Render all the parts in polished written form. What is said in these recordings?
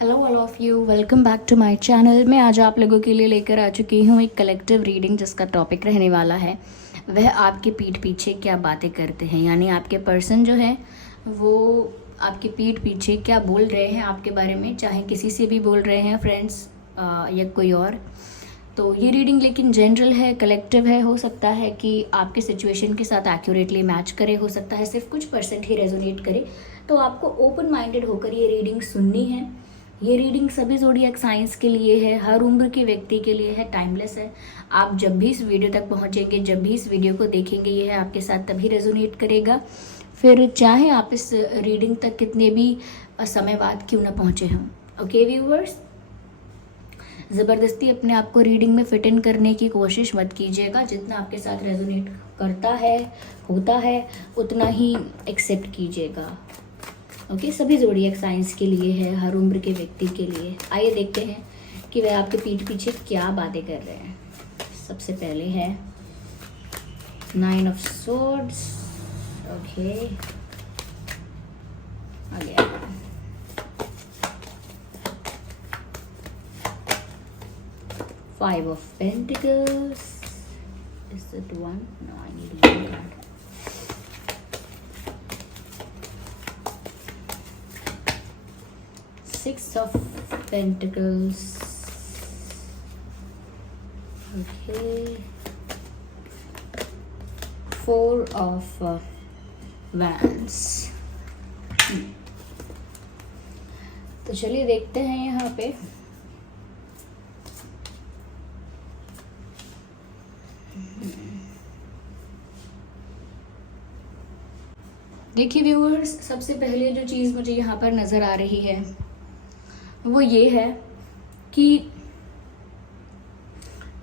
Hello all of you, welcome back to my channel. मैं आज आप लोगों के लिए लेकर आ चुकी हूँ एक कलेक्टिव रीडिंग जिसका टॉपिक रहने वाला है वह आपके पीठ पीछे क्या बातें करते हैं। यानी आपके पर्सन जो है वो आपके पीठ पीछे क्या बोल रहे हैं आपके बारे में, चाहे किसी से भी बोल रहे हैं, फ्रेंड्स या कोई और। तो ये रीडिंग लेकिन जनरल है, कलेक्टिव है। हो सकता है कि आपके सिचुएशन के साथ एक्यूरेटली मैच करे, हो सकता है सिर्फ कुछ परसेंट ही रेजोनेट करे। तो आपको ओपन माइंडेड होकर ये रीडिंग सुननी है। ये रीडिंग सभी ज़ोडिएक साइंस के लिए है, हर उम्र के व्यक्ति के लिए है, टाइमलेस है। आप जब भी इस वीडियो तक पहुंचेंगे, जब भी इस वीडियो को देखेंगे, ये है आपके साथ तभी रेजोनेट करेगा। फिर चाहे आप इस रीडिंग तक कितने भी समय बाद क्यों ना पहुंचे हों। ओके व्यूअर्स, ज़बरदस्ती अपने आप को रीडिंग में फिट इन करने की कोशिश मत कीजिएगा। जितना आपके साथ रेजोनेट करता है, होता है, उतना ही एक्सेप्ट कीजिएगा। ओके, सभी ज़ोडिएक साइंस के लिए है, हर उम्र के व्यक्ति के लिए। आइए देखते हैं कि वह आपके पीठ पीछे क्या बातें कर रहे हैं। सबसे पहले है 9 ऑफ सोर्ड्स। ओके, आ गया 5 of pentacles. Is it one? No, I need one card. 6 of Pentacles. Okay. 4 of Wands. तो चलिए देखते हैं यहाँ पे देखिए व्यूअर्स, सबसे पहले जो चीज़ मुझे यहाँ पर नज़र आ रही है वो ये है कि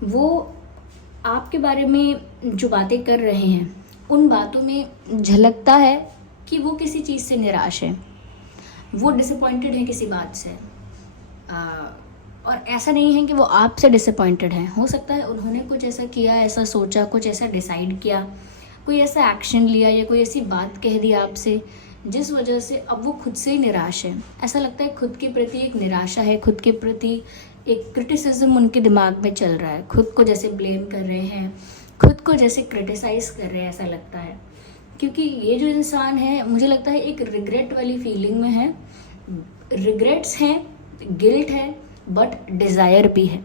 वो आपके बारे में जो बातें कर रहे हैं उन बातों में झलकता है कि वो किसी चीज़ से निराश है, वो डिसअपॉइंटेड है किसी बात से। और ऐसा नहीं है कि वो आपसे डिसअपॉइंटेड है। हो सकता है उन्होंने कुछ ऐसा किया, ऐसा सोचा, कुछ ऐसा डिसाइड किया, कोई ऐसा एक्शन लिया या कोई ऐसी बात कह दी आपसे जिस वजह से अब वो खुद से ही निराश है। ऐसा लगता है खुद के प्रति एक निराशा है, खुद के प्रति एक क्रिटिसिज्म उनके दिमाग में चल रहा है। खुद को जैसे ब्लेम कर रहे हैं, खुद को जैसे क्रिटिसाइज कर रहे हैं, ऐसा लगता है। क्योंकि ये जो इंसान है, मुझे लगता है एक रिग्रेट वाली फीलिंग में है। रिग्रेट्स हैं, गिल्ट है, बट डिज़ायर भी है।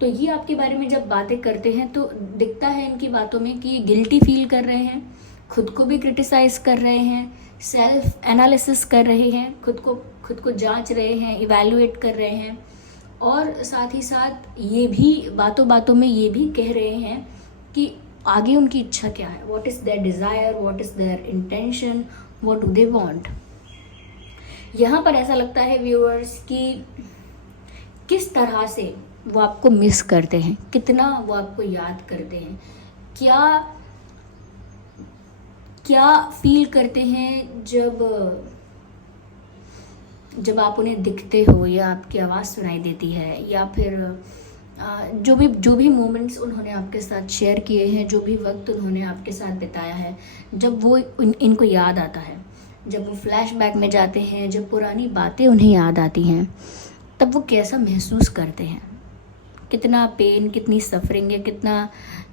तो ये आपके बारे में जब बातें करते हैं तो दिखता है इनकी बातों में कि ये गिल्टी फील कर रहे हैं, खुद को भी क्रिटिसाइज कर रहे हैं, सेल्फ एनालिसिस कर रहे हैं, खुद को जांच रहे हैं, इवैल्यूएट कर रहे हैं। और साथ ही साथ ये भी बातों बातों में ये भी कह रहे हैं कि आगे उनकी इच्छा क्या है, what is their desire, what is their intention, what do they want. यहाँ पर ऐसा लगता है व्यूअर्स कि किस तरह से वो आपको मिस करते हैं, कितना वो आपको याद करते हैं, क्या फील करते हैं जब आप उन्हें दिखते हो या आपकी आवाज़ सुनाई देती है, या फिर जो भी मोमेंट्स उन्होंने आपके साथ शेयर किए हैं, जो भी वक्त उन्होंने आपके साथ बिताया है, जब वो इनको याद आता है, जब वो फ्लैशबैक में जाते हैं, जब पुरानी बातें उन्हें याद आती हैं, तब वो कैसा महसूस करते हैं, कितना पेन, कितनी सफरिंग है,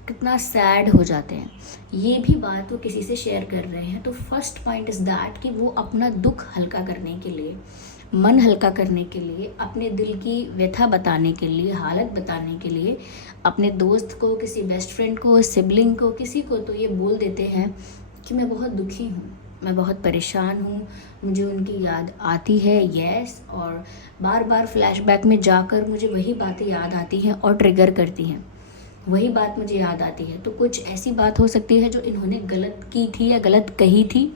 कितना सैड हो जाते हैं। ये भी बात वो किसी से शेयर कर रहे हैं। तो फर्स्ट पॉइंट इज़ दैट कि वो अपना दुख हल्का करने के लिए, मन हल्का करने के लिए, अपने दिल की व्यथा बताने के लिए, हालत बताने के लिए अपने दोस्त को, किसी बेस्ट फ्रेंड को, सिबलिंग को, किसी को तो ये बोल देते हैं कि मैं बहुत दुखी हूँ, मैं बहुत परेशान हूँ, मुझे उनकी याद आती है। यस, और बार बार फ्लैशबैक में जाकर मुझे वही बातें याद आती हैं और ट्रिगर करती हैं, वही बात मुझे याद आती है। तो कुछ ऐसी बात हो सकती है जो इन्होंने गलत की थी या गलत कही थी,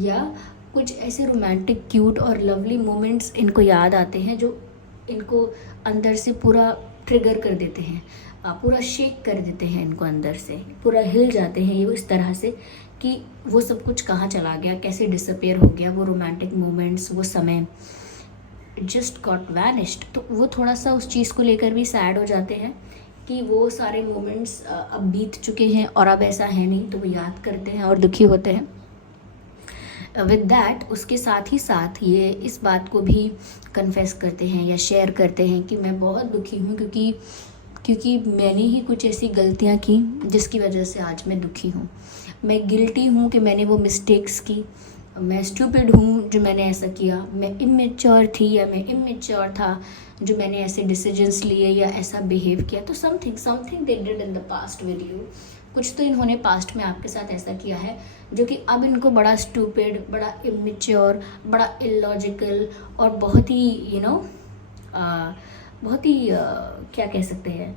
या कुछ ऐसे रोमांटिक, क्यूट और लवली मोमेंट्स इनको याद आते हैं जो इनको अंदर से पूरा ट्रिगर कर देते हैं, पूरा शेक कर देते हैं, इनको अंदर से पूरा हिल जाते हैं ये इस तरह से कि वो सब कुछ कहाँ चला गया, कैसे डिसअपेयर हो गया वो रोमांटिक मोमेंट्स, वो समय जस्ट गॉट वैनिश्ड। तो वो थोड़ा सा उस चीज़ को लेकर भी सैड हो जाते हैं कि वो सारे मोमेंट्स अब बीत चुके हैं और अब ऐसा है नहीं, तो वो याद करते हैं और दुखी होते हैं। विद दैट उसके साथ ही साथ ये इस बात को भी कन्फेस करते हैं या शेयर करते हैं कि मैं बहुत दुखी हूँ, क्योंकि मैंने ही कुछ ऐसी गलतियाँ की जिसकी वजह से आज मैं दुखी हूँ। मैं गिल्टी हूँ कि मैंने वो मिस्टेक्स की, मैं स्टूपिड हूँ जो मैंने ऐसा किया, मैं इमेच्योर थी या मैं इमेच्योर था जो मैंने ऐसे डिसीजंस लिए या ऐसा बिहेव किया। तो something they did in the past with you, कुछ तो इन्होंने पास्ट में आपके साथ ऐसा किया है जो कि अब इनको बड़ा स्टूपिड, बड़ा इमेच्योर, बड़ा इलॉजिकल और बहुत ही बहुत ही क्या कह सकते हैं,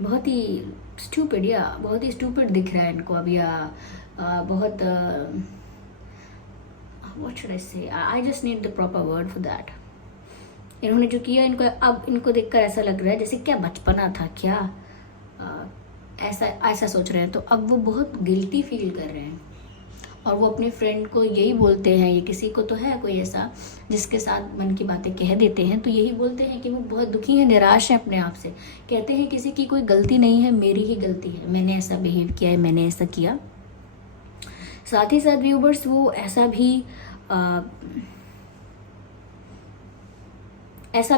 बहुत ही स्टूपिड दिख रहा है इनको अब, या बहुत व्हाट शुड आई से, I just need the proper word for that. इन्होंने जो किया, इनको देखकर ऐसा लग रहा है जैसे क्या बचपना था क्या, ऐसा सोच रहे हैं। तो अब वो बहुत गिल्टी फील कर रहे हैं और वो अपने फ्रेंड को यही बोलते हैं, ये किसी को तो है कोई ऐसा जिसके साथ मन की बातें कह देते हैं, तो यही बोलते हैं कि वो बहुत दुखी हैं, निराश हैं अपने आप से। कहते हैं किसी की कोई गलती नहीं है, मेरी ही गलती है, मैंने ऐसा बिहेव किया है, मैंने ऐसा किया। साथ ही साथ व्यूवर्स वो ऐसा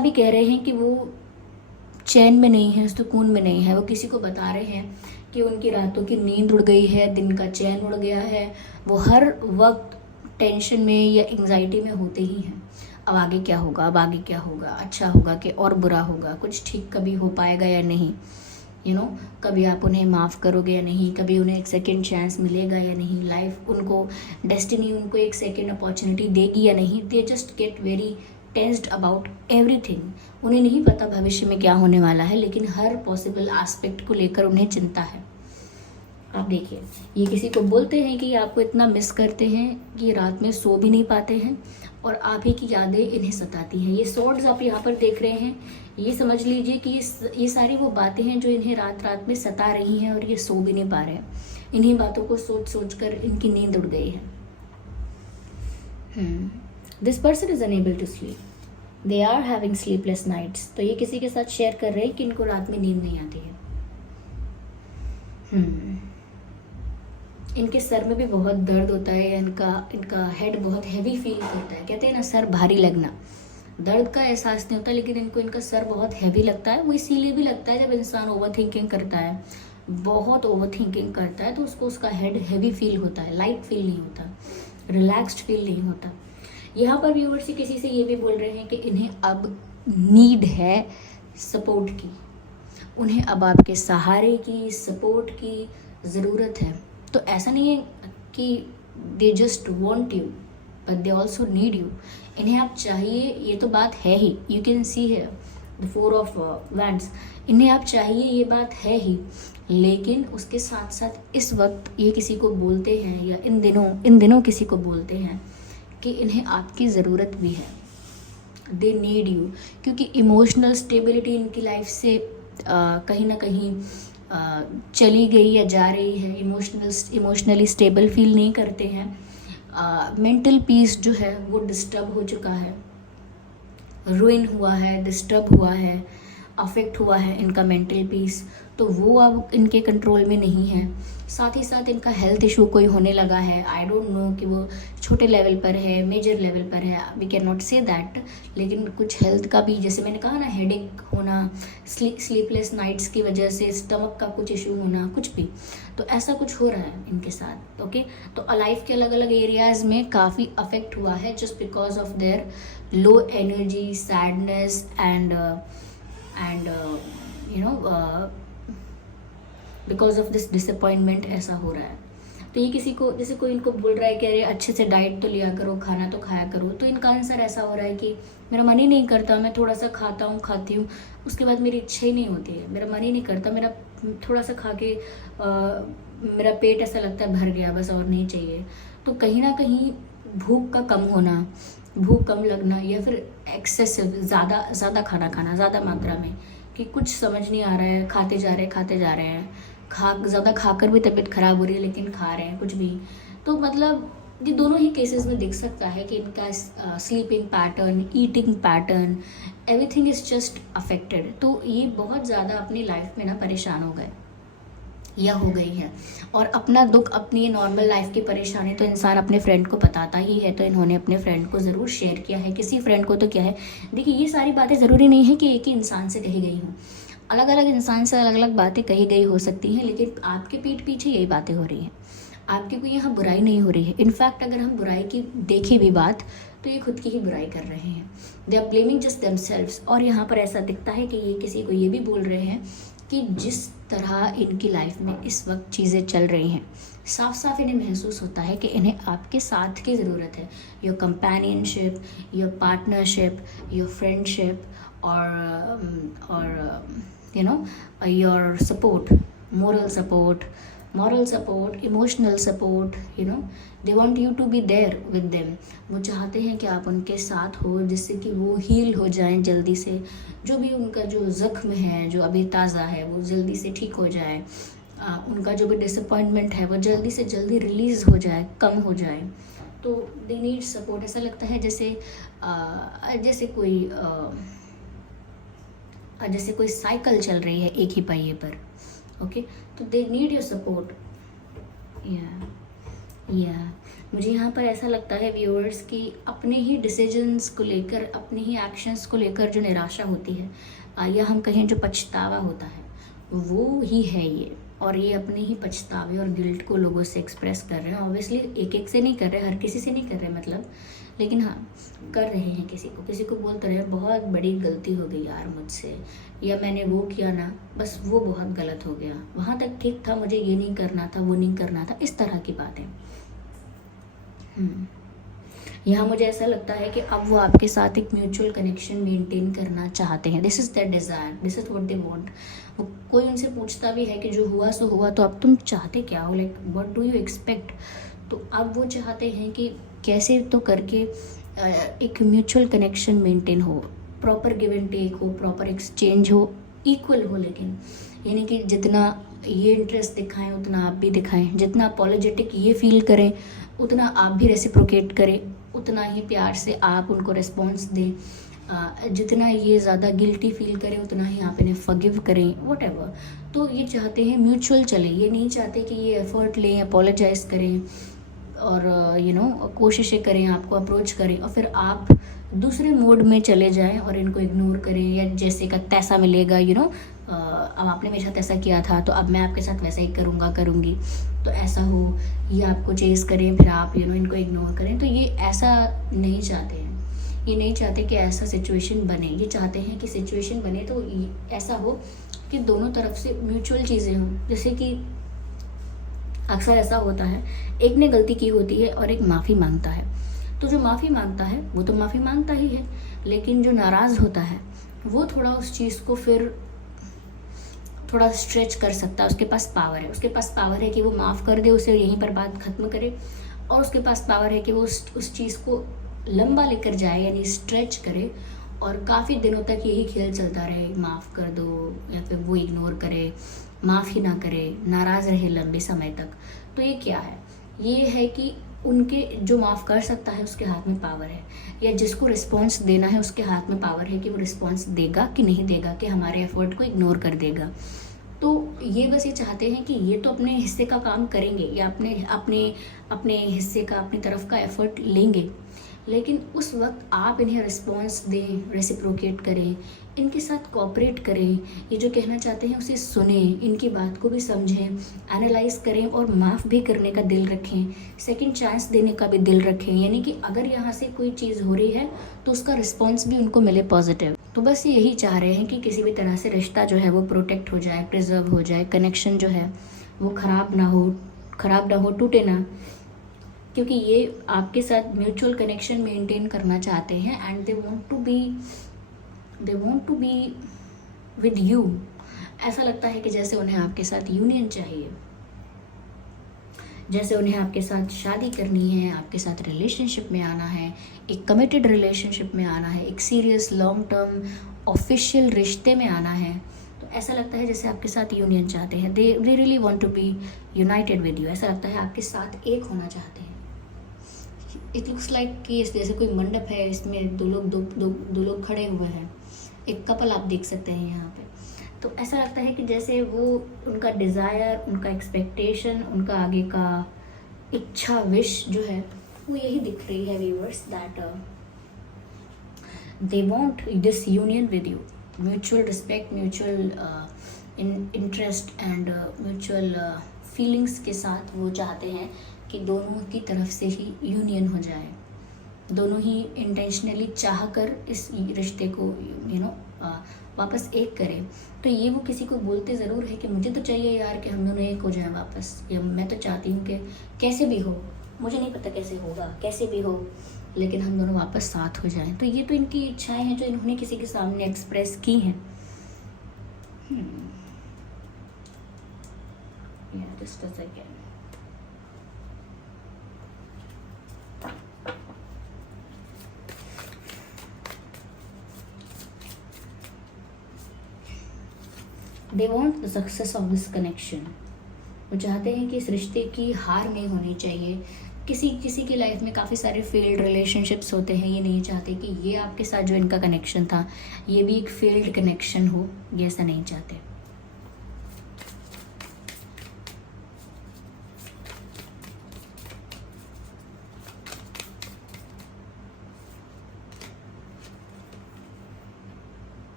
भी कह रहे हैं कि वो चैन में नहीं है, सुकून में नहीं है। वो किसी को बता रहे हैं कि उनकी रातों की नींद उड़ गई है, दिन का चैन उड़ गया है, वो हर वक्त टेंशन में या एंग्जाइटी में होते ही हैं। अब आगे क्या होगा, अब आगे क्या होगा, अच्छा होगा कि और बुरा होगा, कुछ ठीक कभी हो पाएगा या नहीं, कभी आप उन्हें माफ़ करोगे या नहीं, कभी उन्हें एक सेकेंड चांस मिलेगा या नहीं, लाइफ उनको, डेस्टिनी उनको एक सेकेंड अपॉर्चुनिटी देगी या नहीं। They just get very tensed about everything. उन्हें नहीं पता भविष्य में क्या होने वाला है, लेकिन हर पॉसिबल एस्पेक्ट को लेकर उन्हें चिंता है। आप देखिए, ये किसी को बोलते हैं कि आपको इतना मिस करते हैं कि रात में सो भी नहीं पाते हैं और आप ही की यादें इन्हें सताती हैं। ये सॉर्ड्स आप यहाँ पर देख रहे हैं, ये समझ लीजिए कि ये सारी वो बातें हैं जो इन्हें रात रात में सता रही हैं और ये सो भी नहीं पा रहे हैं। इन्हीं बातों को सोच कर इनकी नींद उड़ गई है। This person is unable to sleep, they are having sleepless nights. तो ये किसी के साथ शेयर कर रहे हैं कि इनको रात में नींद नहीं आती है। इनके सर में भी बहुत दर्द होता है, इनका हेड बहुत हैवी फील करता है। कहते हैं ना, सर भारी लगना, दर्द का एहसास नहीं होता, लेकिन इनका सर बहुत हैवी लगता है। वो इसीलिए भी लगता है जब इंसान ओवर थिंकिंग करता है, बहुत ओवर थिंकिंग करता है, तो उसका हेड हैवी फील होता है, लाइट फील नहीं होता, रिलैक्स्ड फील नहीं होता। यहाँ पर व्यूअर्स किसी से ये भी बोल रहे हैं कि इन्हें अब नीड है सपोर्ट की, उन्हें अब आपके सहारे की, सपोर्ट की ज़रूरत है। तो ऐसा नहीं है कि they just want you, but they also need you. इन्हें आप चाहिए, ये तो बात है ही, यू कैन सी है द 4 ऑफ वैंड्स। इन्हें आप चाहिए, ये बात है ही, लेकिन उसके साथ साथ इस वक्त ये किसी को बोलते हैं या इन दिनों किसी को बोलते हैं कि इन्हें आपकी ज़रूरत भी है, दे नीड यू। क्योंकि इमोशनल स्टेबिलिटी इनकी लाइफ से कहीं ना कहीं चली गई या जा रही है। इमोशनली स्टेबल फील नहीं करते हैं। मेंटल पीस जो है वो डिस्टर्ब हो चुका है, रुइन हुआ है, डिस्टर्ब हुआ है, अफेक्ट हुआ है इनका मेंटल पीस। तो वो अब इनके कंट्रोल में नहीं है। साथ ही साथ इनका हेल्थ इशू कोई होने लगा है। आई डोंट नो कि वो छोटे लेवल पर है, मेजर लेवल पर है, we can not say that. लेकिन कुछ हेल्थ का भी, जैसे मैंने कहा ना, हेडेक होना, स्लीपलेस नाइट्स की वजह से स्टमक का कुछ इशू होना, कुछ भी, तो ऐसा कुछ हो रहा है इनके साथ। ओके, तो लाइफ के अलग अलग एरियाज में काफ़ी अफेक्ट हुआ है just because of their low energy, sadness and because of this disappointment ऐसा हो रहा है। तो ये किसी को, जैसे कोई इनको बोल रहा है कि अरे अच्छे से डाइट तो लिया करो, खाना तो खाया करो, तो इनका आंसर ऐसा हो रहा है कि मेरा मन ही नहीं करता, मैं थोड़ा सा खाती हूँ, उसके बाद मेरी इच्छा ही नहीं होती है, मेरा मन ही नहीं करता, मेरा थोड़ा सा खा के मेरा पेट ऐसा लगता है भर गया, बस और नहीं चाहिए। तो कहीं ना कहीं भूख का कम होना, भूख कम लगना, या फिर एक्सेसिव ज़्यादा खाना खाना, ज़्यादा मात्रा में, कि कुछ समझ नहीं आ रहा है, खाते जा रहे हैं, ज़्यादा खाकर भी तबीयत खराब हो रही है, लेकिन खा रहे हैं कुछ भी। तो मतलब ये दोनों ही केसेस में दिख सकता है कि इनका sleeping pattern, eating pattern, everything is just affected. तो ये बहुत ज़्यादा अपनी लाइफ में ना परेशान हो गए। या हो गई है। और अपना दुख, अपनी नॉर्मल लाइफ की परेशानी तो इंसान अपने फ्रेंड को बताता ही है, तो इन्होंने अपने फ्रेंड को ज़रूर शेयर किया है। किसी फ्रेंड को तो क्या है, देखिए ये सारी बातें ज़रूरी नहीं है कि एक ही इंसान से कही गई हों, अलग अलग इंसान से अलग अलग बातें कही गई हो सकती हैं, लेकिन आपके पीठ पीछे यही बातें हो रही हैं, आपकी कोई यहाँ बुराई नहीं हो रही है। इनफैक्ट अगर हम बुराई की देखें भी बात, तो ये खुद की ही बुराई कर रहे हैं। They are blaming just themselves. और यहाँ पर ऐसा दिखता है कि ये किसी को ये भी बोल रहे हैं कि जिस तरह इनकी लाइफ में इस वक्त चीज़ें चल रही हैं, साफ साफ इन्हें महसूस होता है कि इन्हें आपके साथ की ज़रूरत है। Your companionship, your partnership, your friendship, और you know your support, moral support, emotional support, they want you to be there with them। वो चाहते हैं कि आप उनके साथ हो, जिससे कि वो हील हो जाएं जल्दी से, जो भी उनका जो ज़ख्म है जो अभी ताज़ा है वो जल्दी से ठीक हो जाए, उनका जो भी डिसअपॉइंटमेंट है वो जल्दी से जल्दी रिलीज़ हो जाए, कम हो जाए। तो दे नीड सपोर्ट। ऐसा लगता है जैसे कोई साइकिल चल रही है एक ही पहिए पर, ओके, तो दे नीड योर सपोर्ट। या मुझे यहाँ पर ऐसा लगता है व्यूअर्स कि अपने ही डिसीजंस को लेकर, अपने ही एक्शंस को लेकर जो निराशा होती है, या हम कहें जो पछतावा होता है, वो ही है ये। और ये अपने ही पछतावे और गिल्ट को लोगों से एक्सप्रेस कर रहे हैं। ऑब्वियसली एक एक से नहीं कर रहे, हर किसी से नहीं कर रहे मतलब, लेकिन हाँ कर रहे हैं। किसी को बोलते रहे बहुत बड़ी गलती हो गई यार मुझसे, या मैंने वो किया ना, बस वो बहुत गलत हो गया, वहाँ तक ठीक था, मुझे ये नहीं करना था, वो नहीं करना था, इस तरह की बातें। यहाँ मुझे ऐसा लगता है कि अब वो आपके साथ एक म्यूचुअल कनेक्शन मेंटेन करना चाहते हैं। This is their desire, this is what they want. वो कोई उनसे पूछता भी है कि जो हुआ सो हुआ, तो अब तुम चाहते क्या हो, like what do you expect. तो अब वो चाहते हैं कि कैसे तो करके एक म्यूचुअल कनेक्शन मेंटेन हो, प्रॉपर गिव एंड टेक हो, प्रॉपर एक्सचेंज हो, इक्वल हो। लेकिन यानी कि जितना ये इंटरेस्ट दिखाएं उतना आप भी दिखाएं, जितना अपॉलोजेटिक ये फील करें उतना आप भी रेसिप्रोकेट करें, उतना ही प्यार से आप उनको रिस्पॉन्स दें। जितना ये ज़्यादा गिल्टी फील करें उतना ही आप इन्हें फॉरगिव करें, व्हाटएवर। तो ये चाहते हैं म्यूचुअल चले, ये नहीं चाहते कि ये एफर्ट लें, अपोलोजाइज करें और कोशिशें करें, आपको अप्रोच करें और फिर आप दूसरे मोड में चले जाएं और इनको इग्नोर करें, या जैसे का तैसा मिलेगा अब आपने मेरे साथ ऐसा किया था तो अब मैं आपके साथ वैसा ही करूँगी, तो ऐसा हो, ये आपको चेस करें फिर आप इनको इग्नोर करें। तो ये ऐसा नहीं चाहते हैं, ये नहीं चाहते कि ऐसा सिचुएशन बने। ये चाहते हैं कि सिचुएशन बने तो ऐसा हो कि दोनों तरफ से म्यूचुअल चीज़ें हों। जैसे कि अक्सर ऐसा होता है, एक ने गलती की होती है और एक माफ़ी मांगता है, तो जो माफ़ी मांगता है वो तो माफ़ी मांगता ही है, लेकिन जो नाराज़ होता है वो थोड़ा उस चीज़ को फिर थोड़ा स्ट्रेच कर सकता है। उसके पास पावर है कि वो माफ़ कर दे, उसे यहीं पर बात ख़त्म करे, और उसके पास पावर है कि वो उस चीज़ को लंबा लेकर जाए, यानी स्ट्रेच करे, और काफ़ी दिनों तक यही खेल चलता रहे, माफ़ कर दो, या फिर वो इग्नोर करे, माफ़ ही ना करे, नाराज़ रहे लंबे समय तक। तो ये क्या है, ये है कि उनके जो माफ़ कर सकता है उसके हाथ में पावर है, या जिसको रिस्पॉन्स देना है उसके हाथ में पावर है कि वो रिस्पॉन्स देगा कि नहीं देगा, कि हमारे एफर्ट को इग्नोर कर देगा। तो ये बस ये चाहते हैं कि ये तो अपने हिस्से का काम करेंगे, या अपने हिस्से का, अपनी तरफ का एफर्ट लेंगे, लेकिन उस वक्त आप इन्हें रिस्पॉन्स दें, रेसिप्रोकेट करें, इनके साथ कोऑपरेट करें, ये जो कहना चाहते हैं उसे सुने, इनकी बात को भी समझें, एनालाइज करें और माफ़ भी करने का दिल रखें, सेकंड चांस देने का भी दिल रखें। यानी कि अगर यहाँ से कोई चीज़ हो रही है तो उसका रिस्पॉन्स भी उनको मिले पॉजिटिव। तो बस यही चाह रहे हैं कि किसी भी तरह से रिश्ता जो है वो प्रोटेक्ट हो जाए, प्रिजर्व हो जाए, कनेक्शन जो है वो ख़राब ना हो, टूटे ना, क्योंकि ये आपके साथ म्यूचुअल कनेक्शन मेंटेन करना चाहते हैं and they want to be with you. ऐसा लगता है कि जैसे उन्हें आपके साथ यूनियन चाहिए, जैसे उन्हें आपके साथ शादी करनी है, आपके साथ रिलेशनशिप में आना है, एक कमिटेड रिलेशनशिप में आना है, एक सीरियस लॉन्ग टर्म ऑफिशियल रिश्ते में आना है। तो ऐसा लगता है जैसे आपके साथ यूनियन चाहते हैं, they really want to be united with you. ऐसा लगता है आपके साथ एक होना चाहते हैं। इट लुक्स लाइक कि जैसे कोई मंडप है, इसमें दो लोग खड़े हुए हैं, एक कपल आप देख सकते हैं यहाँ पे। तो ऐसा लगता है कि जैसे वो उनका डिज़ायर, उनका एक्सपेक्टेशन, उनका आगे का इच्छा, विश जो है वो यही दिख रही है viewers, that they want this union with you, mutual respect, mutual interest and mutual feelings के साथ वो चाहते हैं कि दोनों की तरफ से ही यूनियन हो जाए, दोनों ही इंटेंशनली चाह कर इस रिश्ते को वापस एक करें। तो ये वो किसी को बोलते ज़रूर है कि मुझे तो चाहिए यार कि हम दोनों एक हो जाएं वापस, या मैं तो चाहती हूँ कि कैसे भी हो, मुझे नहीं पता कैसे होगा, कैसे भी हो, लेकिन हम दोनों वापस साथ हो जाएं। तो ये तो इनकी इच्छाएं हैं जो इन्होंने किसी के सामने एक्सप्रेस की हैं। Just a second. They want the success of this connection. वो चाहते हैं कि इस रिश्ते की हार नहीं होनी चाहिए। किसी की लाइफ में काफ़ी सारे फेल्ड रिलेशनशिप्स होते हैं, ये नहीं चाहते कि ये आपके साथ जो इनका कनेक्शन था ये भी एक फेल्ड कनेक्शन हो, ये ऐसा नहीं चाहते।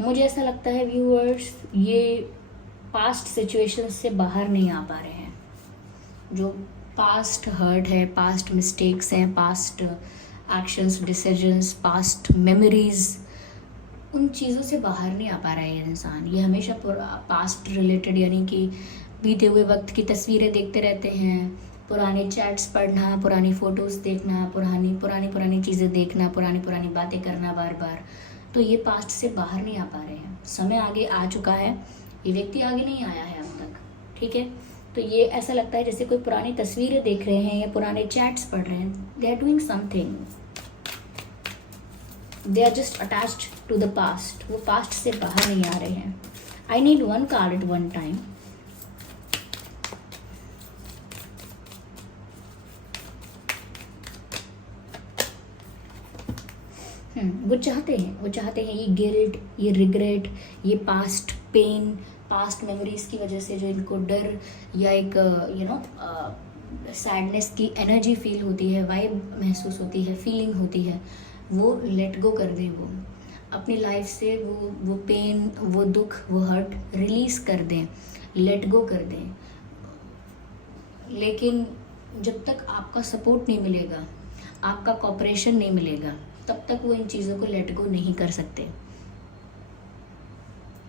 मुझे ऐसा लगता है व्यूअर्स, ये पास्ट सिचुएशन से बाहर नहीं आ पा रहे हैं। जो पास्ट हर्ट है, पास्ट मिस्टेक्स हैं, past actions, decisions, past memories, उन चीज़ों से बाहर नहीं आ पा रहा है इंसान। ये हमेशा पास्ट रिलेटेड, यानी कि बीते हुए वक्त की तस्वीरें देखते रहते हैं, पुराने चैट्स पढ़ना, पुरानी फ़ोटोज़ देखना, पुरानी चीज़ें देखना, पुरानी बातें करना बार बार। तो ये पास्ट से बाहर नहीं आ पा रहे हैं। समय आगे आ चुका है, ये व्यक्ति आगे नहीं आया है अब तक, ठीक है। तो ये ऐसा लगता है जैसे कोई पुरानी तस्वीरें देख रहे हैं या पुराने चैट्स पढ़ रहे हैं। They are doing something, they are just attached to the past. वो पास्ट से बाहर नहीं आ रहे हैं। I need one card at one time. वो चाहते हैं ये गिल्ट, ये रिग्रेट, ये पास्ट पेन, पास्ट मेमोरीज़ की वजह से जो इनको डर या एक सैडनेस की एनर्जी फील होती है, वाइब महसूस होती है, फीलिंग होती है, वो लेट गो कर दें। वो अपनी लाइफ से वो पेन, वो दुख, वो हर्ट रिलीज़ कर दें, लेट गो कर दें। लेकिन जब तक आपका सपोर्ट नहीं मिलेगा, आपका कोऑपरेशन नहीं मिलेगा, तब तक वो इन चीज़ों को लेट गो नहीं कर सकते।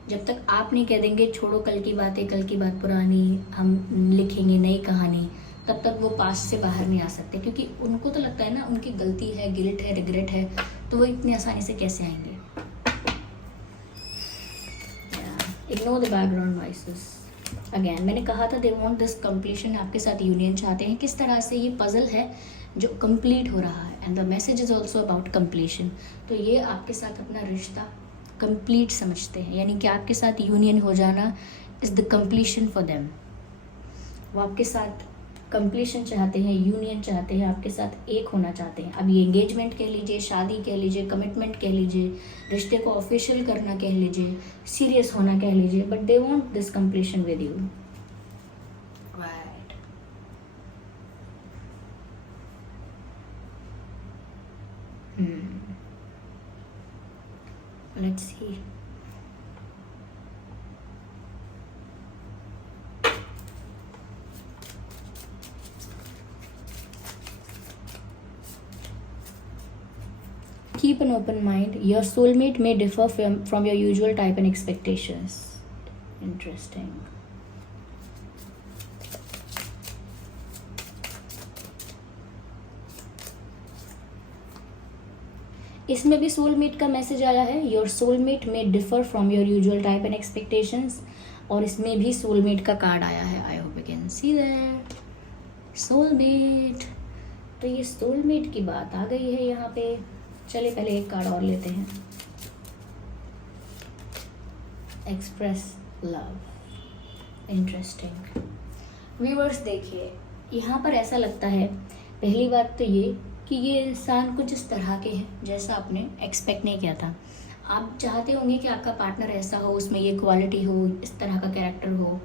जब तक आप नहीं कह देंगे छोड़ो कल की बातें, कल की बात पुरानी, हम लिखेंगे नई कहानी, तब तक वो पास्ट से बाहर नहीं आ सकते। क्योंकि उनको तो लगता है ना उनकी गलती है, गिल्ट है, रिग्रेट है, तो वो इतनी आसानी से कैसे आएंगे। Ignore the background voices. Again मैंने कहा था दे वांट दिस कंप्लीशन, आपके साथ यूनियन चाहते हैं। किस तरह से ये पजल है जो कंप्लीट हो रहा है, and the message is also about completion. तो ये आपके साथ अपना रिश्ता कंप्लीट समझते हैं, यानी कि आपके साथ यूनियन हो जाना is the completion for them. वो आपके साथ कंप्लीशन चाहते हैं, यूनियन चाहते हैं, आपके साथ एक होना चाहते हैं। अब ये एंगेजमेंट कह लीजिए, शादी कह लीजिए, कमिटमेंट कह लीजिए, रिश्ते को ऑफिशियल करना कह लीजिए, सीरियस होना कह लीजिए, but they want this completion with you. Right. Let's see. Keep an open mind. Your soulmate may differ from your usual type and expectations. Interesting. इसमें भी सोलमेट का मैसेज आया है, योर सोलमेट में differ from your usual type and expectations, और इसमें भी soulmate का कार्ड आया है। I hope you can see that soulmate. तो ये सोलमेट की बात आ गई है यहाँ पे। चलिए पहले एक कार्ड और लेते हैं। Express love. इंटरेस्टिंग। व्यूअर्स देखिए, यहाँ पर ऐसा लगता है, पहली बात तो ये कि ये इंसान कुछ इस तरह के हैं जैसा आपने एक्सपेक्ट नहीं किया था। आप चाहते होंगे कि आपका पार्टनर ऐसा हो, उसमें ये क्वालिटी हो, इस तरह का कैरेक्टर हो,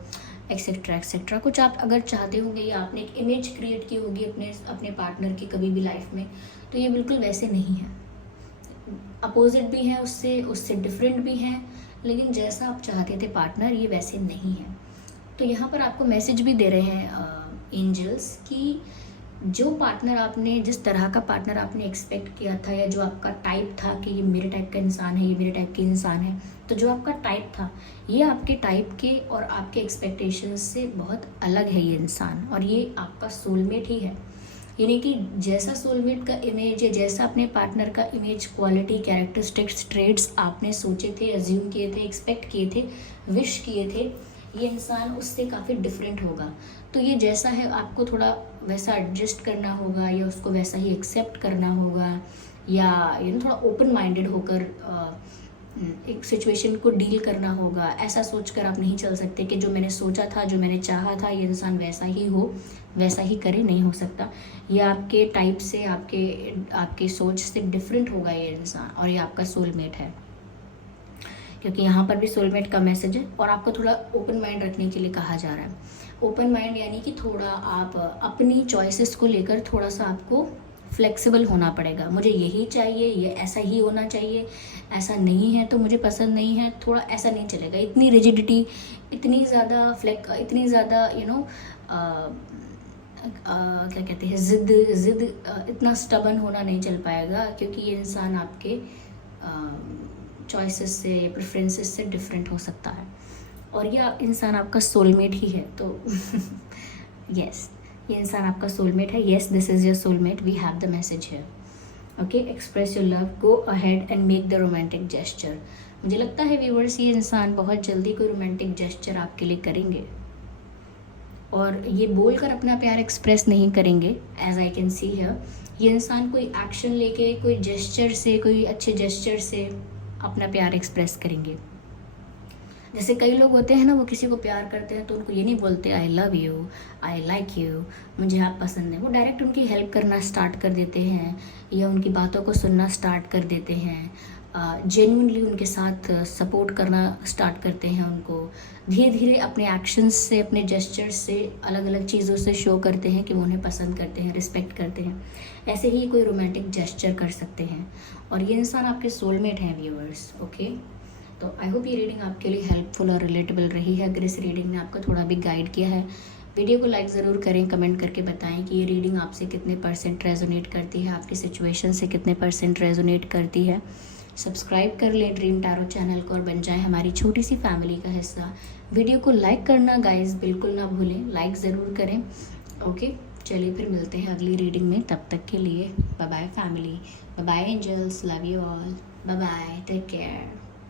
एक्सेट्रा एक्सेट्रा। कुछ आप अगर चाहते होंगे या आपने एक इमेज क्रिएट की होगी अपने अपने पार्टनर की कभी भी लाइफ में, तो ये बिल्कुल वैसे नहीं है। अपोजिट भी हैं उससे, उससे डिफरेंट भी हैं, लेकिन जैसा आप चाहते थे पार्टनर, ये वैसे नहीं है। तो यहाँ पर आपको मैसेज भी दे रहे हैं एंजल्स कि जो पार्टनर आपने, जिस तरह का पार्टनर आपने एक्सपेक्ट किया था, या जो आपका टाइप था कि ये मेरे टाइप का इंसान है, ये मेरे टाइप की इंसान है, तो जो आपका टाइप था ये आपके टाइप के और आपके एक्सपेक्टेशंस से बहुत अलग है ये इंसान, और ये आपका सोलमेट ही है। यानी कि जैसा सोलमेट का इमेज, या जैसा अपने पार्टनर का इमेज, क्वालिटी, कैरेक्टरिस्टिक्स, ट्रेड्स आपने सोचे थे, अज्यूम किए थे, एक्सपेक्ट किए थे, विश किए थे, ये इंसान उससे काफ़ी डिफरेंट होगा। तो ये जैसा है आपको थोड़ा वैसा एडजस्ट करना होगा, या उसको वैसा ही एक्सेप्ट करना होगा, या थोड़ा ओपन माइंडेड होकर एक सिचुएशन को डील करना होगा। ऐसा सोचकर आप नहीं चल सकते कि जो मैंने सोचा था, जो मैंने चाहा था, ये इंसान वैसा ही हो, वैसा ही करे, नहीं हो सकता। ये आपके टाइप से, आपके सोच से डिफरेंट होगा ये इंसान, और ये आपका सोलमेट है, क्योंकि यहाँ पर भी सोलमेट का मैसेज है। और आपको थोड़ा ओपन माइंड रखने के लिए कहा जा रहा है। ओपन माइंड यानी कि थोड़ा आप अपनी चॉइसेस को लेकर थोड़ा सा आपको फ्लेक्सिबल होना पड़ेगा। मुझे यही चाहिए, ये ऐसा ही होना चाहिए, ऐसा नहीं है तो मुझे पसंद नहीं है, थोड़ा ऐसा नहीं चलेगा। इतनी रिजिडिटी, इतनी ज़्यादा इतनी ज़्यादा क्या कहते हैं, ज़िद इतना स्टबन होना नहीं चल पाएगा, क्योंकि ये इंसान आपके चॉइसेस से, प्रेफरेंसेस से डिफरेंट हो सकता है, और ये इंसान आपका सोलमेट ही है। तो यस, ये इंसान आपका सोलमेट है। Yes, this is your soulmate, we have the message here. Okay, express your love, go ahead and make the romantic gesture. मुझे लगता है व्यूअर्स, ये इंसान बहुत जल्दी कोई रोमांटिक जेस्चर आपके लिए करेंगे, और ये बोलकर अपना प्यार एक्सप्रेस नहीं करेंगे, as I can see here. ये इंसान कोई एक्शन लेके, कोई जेस्चर से, कोई अच्छे जेस्चर से अपना प्यार एक्सप्रेस करेंगे। जैसे कई लोग होते हैं ना, वो किसी को प्यार करते हैं तो उनको ये नहीं बोलते I love you, I like you, मुझे आप पसंद है। वो डायरेक्ट उनकी हेल्प करना स्टार्ट कर देते हैं, या उनकी बातों को सुनना स्टार्ट कर देते हैं, जेन्युइनली उनके साथ सपोर्ट करना स्टार्ट करते हैं उनको। धीरे धीरे अपने एक्शंस से, अपने जेस्चर्स से, अलग अलग चीज़ों से शो करते हैं कि वो उन्हें पसंद करते हैं, रिस्पेक्ट करते हैं। ऐसे ही कोई रोमांटिक जेस्चर कर सकते हैं, और ये इंसान आपके सोलमेट हैं व्यूअर्स। ओके, तो आई होप ये रीडिंग आपके लिए हेल्पफुल और रिलेटेबल रही है। अगर इस रीडिंग ने आपको थोड़ा भी गाइड किया है, वीडियो को लाइक ज़रूर करें, कमेंट करके बताएं कि ये रीडिंग आपसे कितने % रेजोनेट करती है, आपकी सिचुएशन से कितने % रेजोनेट करती है। सब्सक्राइब कर लें ड्रीम टैरो चैनल को, और बन जाएं हमारी छोटी सी फैमिली का हिस्सा। वीडियो को लाइक करना गाइस बिल्कुल ना भूलें, लाइक ज़रूर करें। ओके, चलिए फिर मिलते हैं अगली रीडिंग में। तब तक के लिए bye bye family, bye bye angels, love you all, bye bye, take care.